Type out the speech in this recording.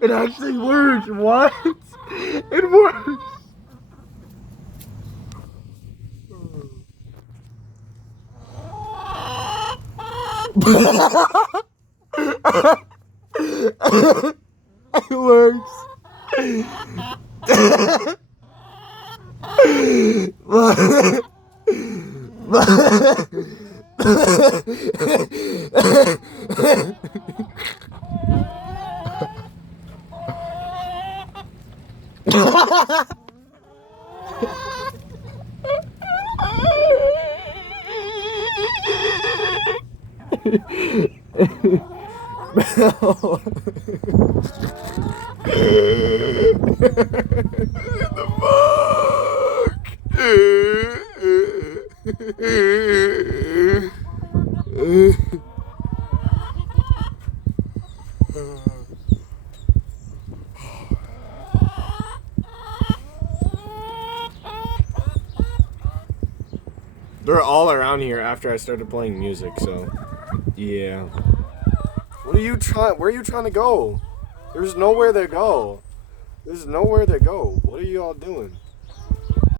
It actually worked. What? It works. It works. They're all around here after I started playing music, so yeah. What are you trying? Where are you trying to go? There's nowhere to go. There's nowhere to go. What are you all doing?